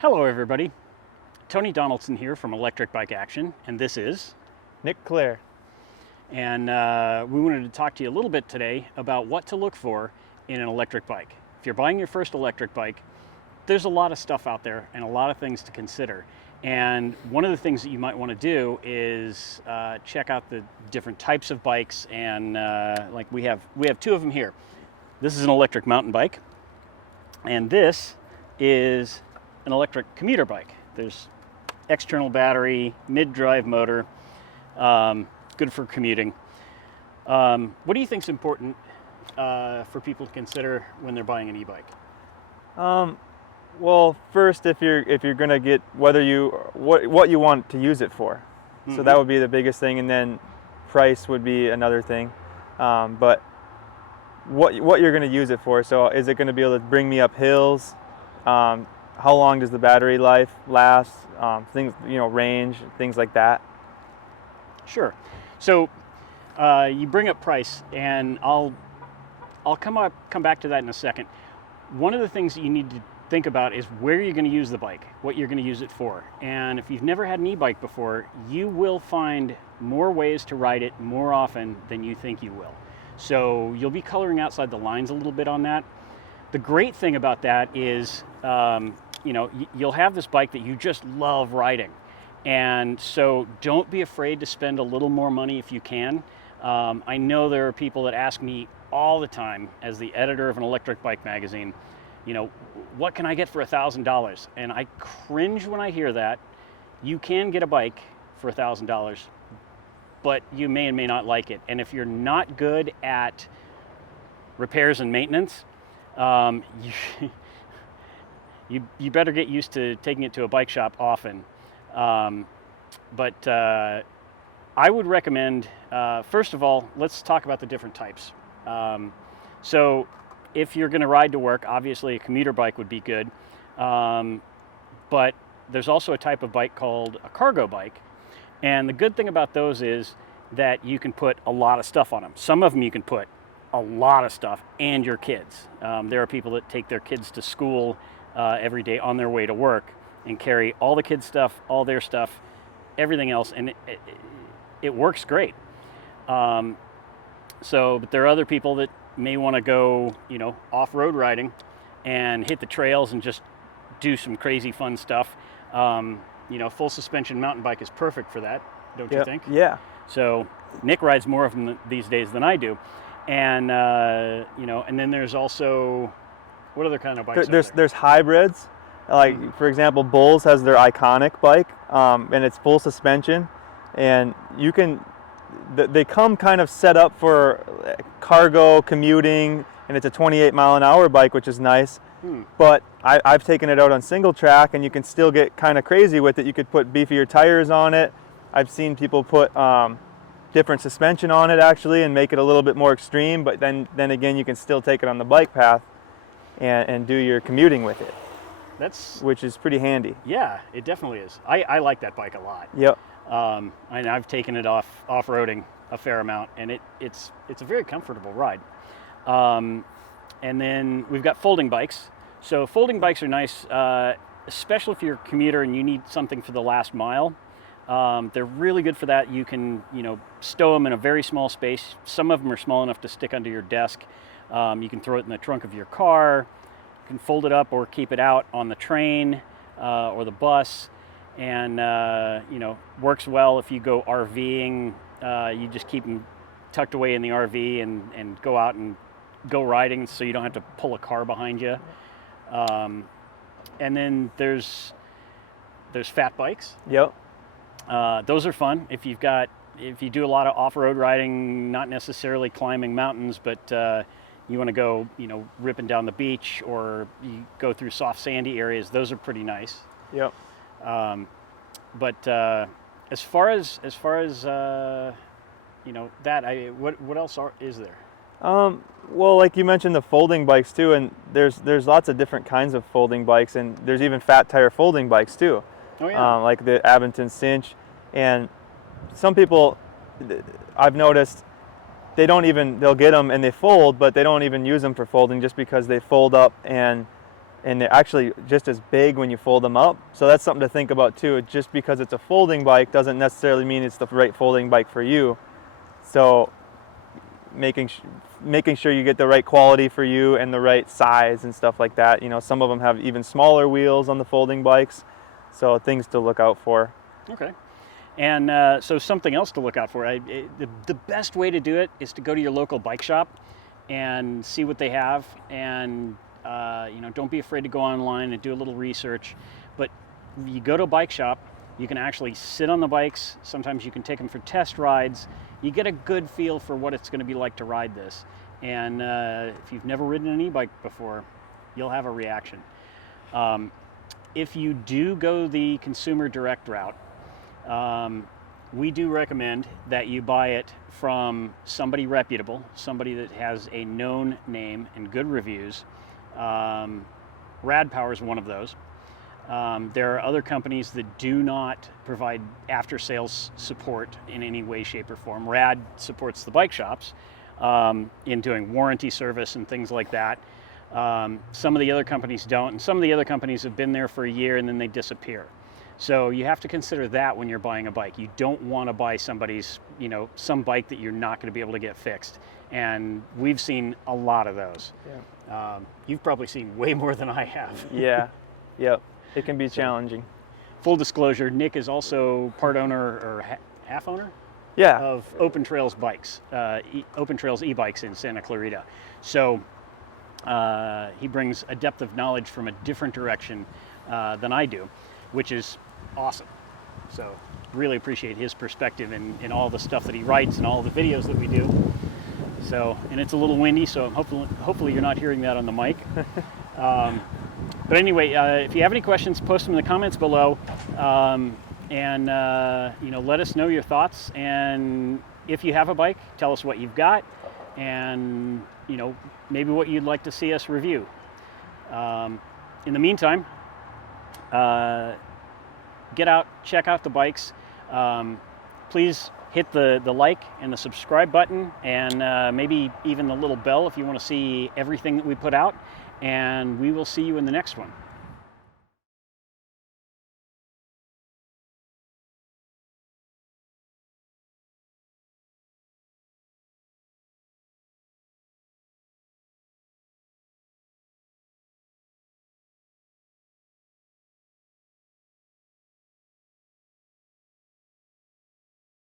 Hello everybody, Tony Donaldson here from Electric Bike Action, and this is Nick Clare. And we wanted to talk to you a little bit today about what to look for in an electric bike. If you're buying your first electric bike, there's a lot of stuff out there and a lot of things to consider. And one of the things that you might want to do is check out the different types of bikes, and like we have two of them here. This is an electric mountain bike, and this is an electric commuter bike. There's external battery, mid-drive motor, good for commuting. What do you think is important for people to consider when they're buying an e-bike? Well, first, if you're going to get what you want to use it for, so that would be the biggest thing, and then price would be another thing. But what you're going to use it for. So, is it going to be able to bring me up hills? How long does the battery life last? Things, range, things like that. Sure. So you bring up price, and I'll come back to that in a second. One of the things that you need to think about is where you're going to use the bike, what you're going to use it for. And if you've never had an e-bike before, you will find more ways to ride it more often than you think you will. So you'll be coloring outside the lines a little bit on that. The great thing about that is, you'll have this bike that you just love riding. And so don't be afraid to spend a little more money if you can. I know there are people that ask me all the time, as the editor of an electric bike magazine, what can I get for $1,000? And I cringe when I hear that. You can get a bike for $1,000, but you may and may not like it. And if you're not good at repairs and maintenance, you better get used to taking it to a bike shop often. But I would recommend, first of all, let's talk about the different types. So if you're going to ride to work, obviously a commuter bike would be good. But there's also a type of bike called a cargo bike. And the good thing about those is that you can put a lot of stuff on them. Some of them you can put a lot of stuff and your kids. There are people that take their kids to school every day on their way to work and carry all the kids' stuff, all their stuff, everything else, and it works great. But there are other people that may want to go, off-road riding and hit the trails and just do some crazy fun stuff. Full suspension mountain bike is perfect for that, don't you think? Yeah. So Nick rides more of them these days than I do. And and then there's also, what other kind of bikes are there? There's hybrids, like for example, Bulls has their iconic bike, and it's full suspension, and they come kind of set up for cargo commuting, and it's a 28 mile an hour bike, which is nice. But I've taken it out on single track, and you can still get kind of crazy with it. You could put beefier tires on it. I've seen people put different suspension on it actually and make it a little bit more extreme, but then again you can still take it on the bike path and do your commuting with it, which is pretty handy. Yeah, it definitely is. I like that bike a lot. Yep. And I've taken it off-roading a fair amount, and it's a very comfortable ride. And then we've got folding bikes. So folding bikes are nice, especially if you're a commuter and you need something for the last mile. They're really good for that. You can, stow them in a very small space. Some of them are small enough to stick under your desk. You can throw it in the trunk of your car. You can fold it up or keep it out on the train or the bus. And, works well if you go RVing. You just keep them tucked away in the RV and go out and go riding so you don't have to pull a car behind you. And then there's fat bikes. Yep. Those are fun if you do a lot of off-road riding, not necessarily climbing mountains, but you want to go, ripping down the beach, or you go through soft sandy areas. Those are pretty nice. Yep. But as far as what else is there? Well, like you mentioned, the folding bikes too, and there's lots of different kinds of folding bikes, and there's even fat tire folding bikes too. Oh yeah. Like the Abington Cinch, and some people I've noticed they'll get them and they fold, but they don't even use them for folding just because they fold up and and they're actually just as big when you fold them up. So that's something to think about too. Just because it's a folding bike doesn't necessarily mean it's the right folding bike for you. So making sure you get the right quality for you and the right size and stuff like that. You know, some of them have even smaller wheels on the folding bikes, so things to look out for. Okay. And so something else to look out for. The best way to do it is to go to your local bike shop and see what they have, and you know, don't be afraid to go online and do a little research. But you go to a bike shop, you can actually sit on the bikes. Sometimes you can take them for test rides. You get a good feel for what it's going to be like to ride this. And if you've never ridden an e-bike before, you'll have a reaction. If you do go the consumer direct route, we do recommend that you buy it from somebody reputable, somebody that has a known name and good reviews. Rad Power is one of those. There are other companies that do not provide after-sales support in any way, shape, or form. Rad supports the bike shops in doing warranty service and things like that. Some of the other companies don't, and some of the other companies have been there for a year and then they disappear. So you have to consider that when you're buying a bike. You don't want to buy somebody's, you know, some bike that you're not going to be able to get fixed. And we've seen a lot of those. Yeah. You've probably seen way more than I have. Yeah. Yep. It can be challenging. Full disclosure, Nick is also part owner or half owner? Yeah. Of Open Trails bikes, Open Trails e-bikes in Santa Clarita. So he brings a depth of knowledge from a different direction than I do, which is awesome. So really appreciate his perspective in all the stuff that he writes and all the videos that we do. So, and it's a little windy, so hopefully you're not hearing that on the mic. But anyway, if you have any questions, post them in the comments below, and you know, let us know your thoughts. And if you have a bike, tell us what you've got, and you know, maybe what you'd like to see us review. In the meantime, get out, check out the bikes. Please hit the like and the subscribe button, and maybe even the little bell if you want to see everything that we put out. And we will see you in the next one.